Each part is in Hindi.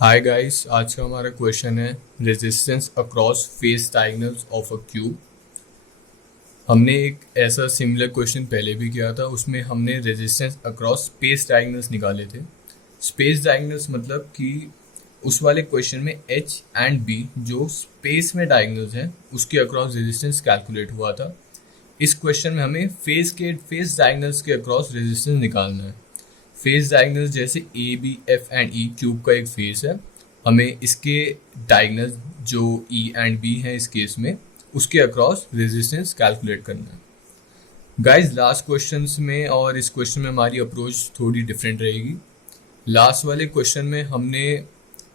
हाय गाइस, आज का हमारा क्वेश्चन है resistance across face diagonals of a cube. हमने एक ऐसा सिमिलर क्वेश्चन पहले भी किया था, उसमें हमने रेजिस्टेंस अक्रॉस स्पेस डायगोनल्स निकाले थे। स्पेस डायगोनल्स मतलब कि उस वाले क्वेश्चन में एच एंड बी जो स्पेस में डायगोनल्स हैं उसके अक्रॉस रेजिस्टेंस कैलकुलेट हुआ था। इस क्वेश्चन में हमें फेस डायगोनल्स के अक्रॉस रेजिस्टेंस निकालना है। फेस डायगोनल्स जैसे A B F and E cube का एक फेस है, हमें इसके डायगोनल्स जो ई एंड बी हैं इस केस में उसके अक्रॉस रेजिस्टेंस कैलकुलेट करना है। गाइस, लास्ट क्वेश्चंस में और इस क्वेश्चन में हमारी अप्रोच थोड़ी डिफरेंट रहेगी। लास्ट वाले क्वेश्चन में हमने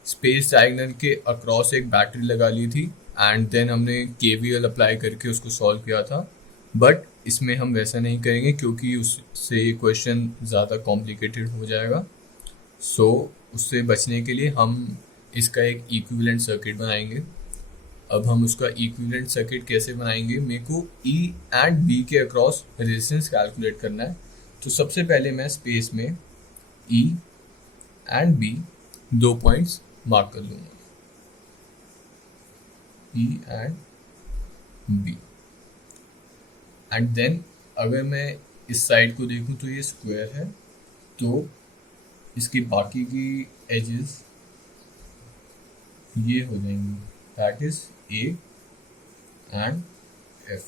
स्पेस डायगोनल के अक्रॉस एक बैटरी लगा ली थी एंड देन हमने केवीएल अप्लाई करके उसको सॉल्व किया था। बट इसमें हम वैसा नहीं करेंगे क्योंकि उससे ये क्वेश्चन ज़्यादा कॉम्प्लिकेटेड हो जाएगा। सो उससे बचने के लिए हम इसका एक इक्विवेलेंट सर्किट बनाएंगे। अब हम उसका इक्विवेलेंट सर्किट कैसे बनाएंगे, मेरे को ई एंड बी के अक्रॉस रेजिस्टेंस कैलकुलेट करना है। तो सबसे पहले मैं स्पेस में ई एंड बी दो पॉइंट्स मार्क कर लूँगा, E and B. And then अगर मैं इस साइड को देखूँ तो ये स्क्वायर है, तो इसकी बाकी की एजेस ये हो जाएंगी, that is A and F.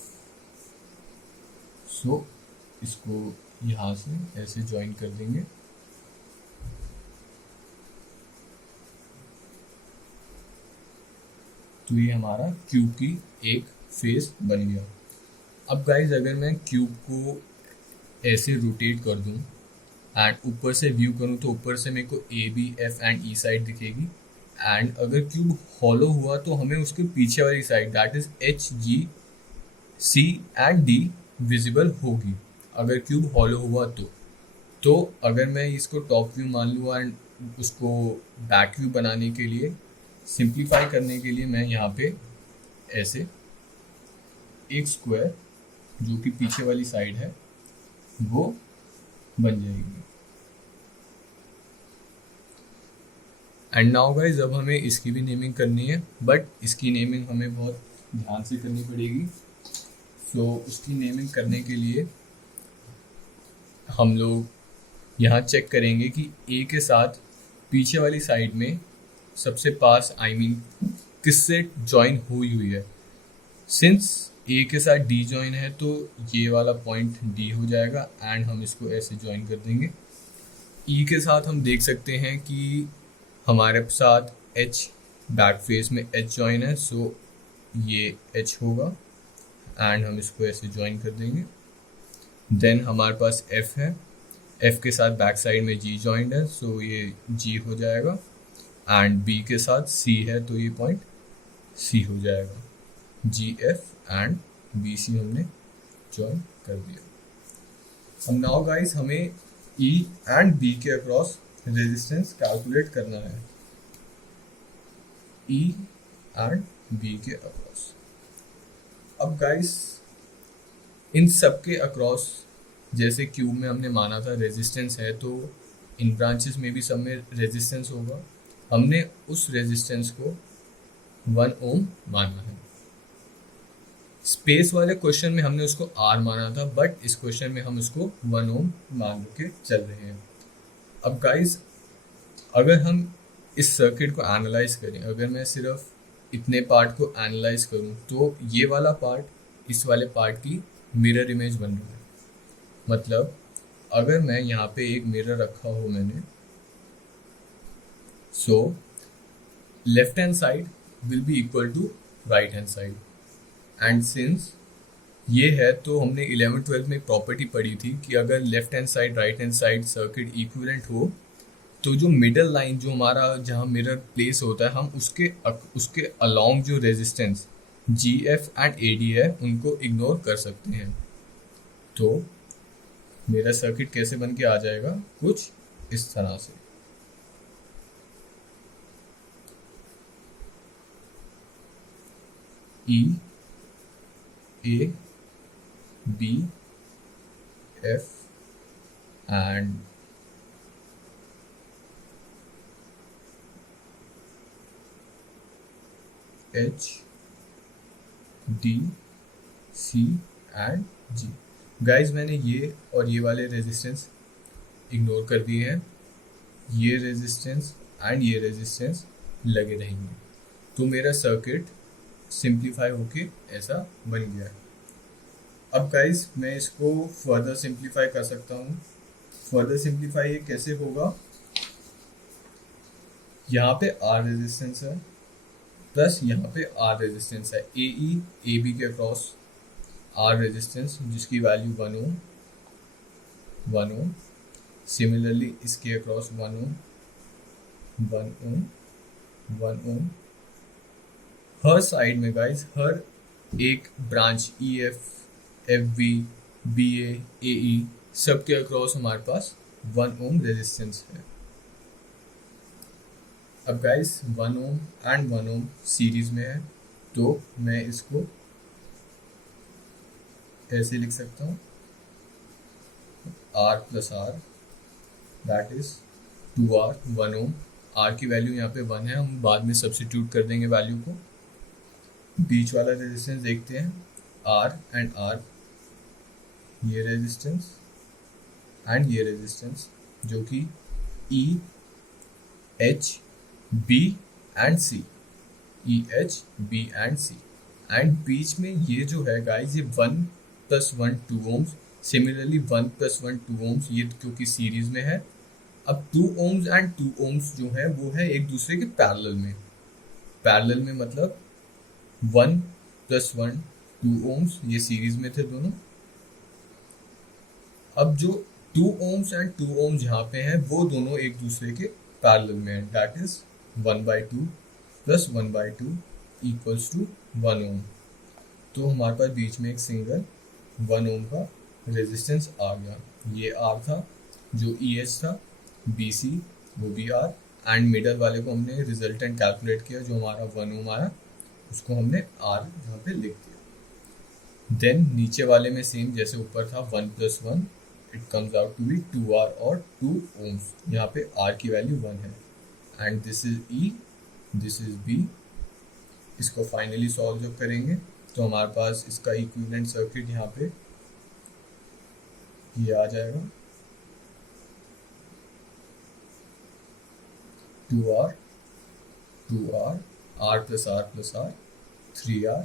So इसको यहाँ से ऐसे ज्वाइन कर देंगे। तो ये हमारा क्यूब की एक फेस बन गया। अब गाइज, अगर मैं क्यूब को ऐसे रोटेट कर दूं एंड ऊपर से व्यू करूं तो ऊपर से मेरे को A B F and E side दिखेगी। एंड अगर क्यूब हॉलो हुआ तो हमें उसके पीछे वाली side that is H G C and D visible होगी अगर क्यूब हॉलो हुआ तो अगर मैं इसको टॉप व्यू मान लूँ एंड उसको बैक व्यू बनाने के लिए सिंप्लीफाई करने के लिए मैं यहाँ पे ऐसे एक स्क्वायर जो कि पीछे वाली साइड है वो बन जाएगी। एंड नाउ गाइज, अब हमें इसकी भी नेमिंग करनी है, बट इसकी नेमिंग हमें बहुत ध्यान से करनी पड़ेगी। सो उसकी नेमिंग करने के लिए हम लोग यहाँ चेक करेंगे कि ए के साथ पीछे वाली साइड में सबसे पास किससे ज्वाइन हुई है। सिंस ए के साथ डी ज्वाइन है तो ये वाला पॉइंट डी हो जाएगा एंड हम इसको ऐसे ज्वाइन कर देंगे। ई के साथ हम देख सकते हैं कि हमारे साथ एच बैक फेस में एच ज्वाइन है, सो ये एच होगा एंड हम इसको ऐसे ज्वाइन कर देंगे। देन हमारे पास एफ है, एफ के साथ बैक साइड में जी ज्वाइंट है, सो ये जी हो जाएगा। एंड बी के साथ सी है तो ये पॉइंट सी हो जाएगा। जी एफ एंड बी सी हमने ज्वाइन कर दिया। अब नाउ गाइस, हमें ई एंड बी के अक्रॉस रेजिस्टेंस कैलकुलेट करना है। ई एंड बी के अक्रॉस। अब गाइस, इन सब के अक्रॉस जैसे क्यूब में हमने माना था रेजिस्टेंस है, तो इन ब्रांचेस में भी सब में रेजिस्टेंस होगा। हमने उस रेजिस्टेंस को 1 ओम माना है। स्पेस वाले क्वेश्चन में हमने उसको आर माना था, बट इस क्वेश्चन में हम उसको 1 ओम मान के चल रहे हैं। अब गाइस, अगर हम इस सर्किट को एनालाइज करें, अगर मैं सिर्फ इतने पार्ट को एनालाइज करूं तो ये वाला पार्ट इस वाले पार्ट की मिरर इमेज बन रहा है। मतलब अगर मैं यहाँ पे एक मिरर रखा हो मैंने, so left hand side will be equal to right hand side. And since ये है तो हमने 11th-12th में प्रॉपर्टी पढ़ी थी कि अगर left hand side right hand side circuit equivalent हो तो जो मिडल लाइन जो हमारा जहाँ मिरर प्लेस होता है हम उसके अलोंग जो resistance G F and A D है उनको इग्नोर कर सकते हैं। तो मेरा सर्किट कैसे बन के आ जाएगा, कुछ इस तरह से। E A B F and H D C and G. Guys मैंने ये और ये वाले रेजिस्टेंस इग्नोर कर दिए हैं, ये रेजिस्टेंस एंड ये रेजिस्टेंस लगे रहेंगे, तो मेरा सर्किट सिंप्लीफाई होके ऐसा बन गया है। अब गाइज मैं इसको फर्दर सिंप्लीफाई कर सकता हूँ। फर्दर सिंप्लीफाई ये कैसे होगा, यहाँ पे आर रेजिस्टेंस है प्लस यहाँ पे आर रेजिस्टेंस है, ए बी के अक्रॉस आर रेजिस्टेंस जिसकी वैल्यू 1 ओम, सिमिलरली इसके अक्रॉस 1 ओम। हर साइड में गाइज, हर एक branch E F B B A E सबके अक्रॉस हमारे पास 1 ओम रेजिस्टेंस है। अब guys 1 ohm and 1 ohm series में है, तो मैं इसको ऐसे लिख सकता हूँ, R plus R that is 2R 1 ohm. R की वैल्यू यहाँ पे 1 है, हम बाद में सब्स्टिट्यूट कर देंगे वैल्यू को। बीच वाला रेजिस्टेंस देखते हैं, R एंड R, ये रेजिस्टेंस एंड ये रेजिस्टेंस जो कि E H B and C, E H B and C, and बीच में ये जो है गाइज ये 1 plus 1 2 ohms, similarly 1 plus 1 2 ohms, ये क्योंकि सीरीज में है। अब 2 ओम्स एंड 2 ओम्स जो है वो है एक दूसरे के पैरेलल में मतलब 1 प्लस 1 2 ओम्स, ये सीरीज में थे दोनों। अब जो 2 ओम्स एंड 2 ओम्स यहाँ पे हैं वो दोनों एक दूसरे के पैरेलल में है, that is 1/2 plus 1/2 equals to 1 ohm. तो हमारे पास बीच में एक सिंगल 1 ओम का रेजिस्टेंस आ गया। ये R था, जो EH था, BC वो भी R, एंड मिडल वाले को हमने रिजल्टेंट कैलकुलेट किया जो हमारा 1 ओम आया, उसको हमने R यहाँ पे लिख दिया। देन नीचे वाले में सेम जैसे ऊपर था 1 plus 1, it comes out to be 2R और 2 ओम्स। यहाँ पे R की वैल्यू 1 है, and this is E, this is B। इसको फाइनली सॉल्व जब करेंगे तो हमारे पास इसका इक्विवेलेंट सर्किट यहाँ पे ये आ जाएगा, 2R R plus R plus R 3R,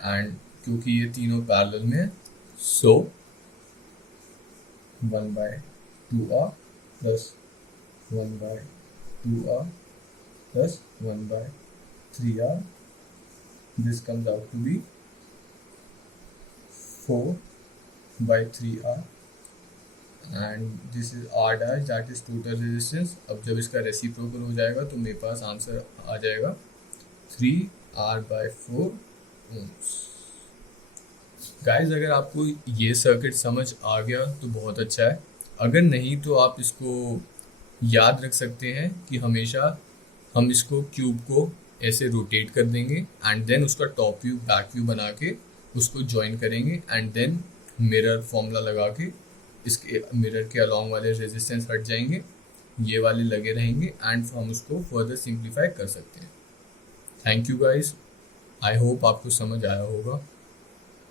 and क्योंकि ये तीनों पैरेलल में है सो 1/2R plus 1/2R plus 1/3R, this comes out to be 4/3R, and this is R dash, that is total resistance। अब जब इसका रेसिप्रोकल हो जाएगा तो मेरे पास आंसर आ जाएगा 3R/4 ohms। गाइज अगर आपको ये सर्किट समझ आ गया तो बहुत अच्छा है, अगर नहीं तो आप इसको याद रख सकते हैं कि हमेशा हम इसको क्यूब को ऐसे रोटेट कर देंगे एंड देन उसका टॉप व्यू बैक व्यू बना के उसको ज्वाइन करेंगे, एंड देन मिरर फॉर्मूला लगा के इसके मिरर के अलॉन्ग वाले रेजिस्टेंस हट जाएंगे, ये वाले लगे रहेंगे, एंड हम उसको फर्दर सिंप्लीफाई कर सकते हैं। Thank you guys, I hope आपको समझ आया होगा।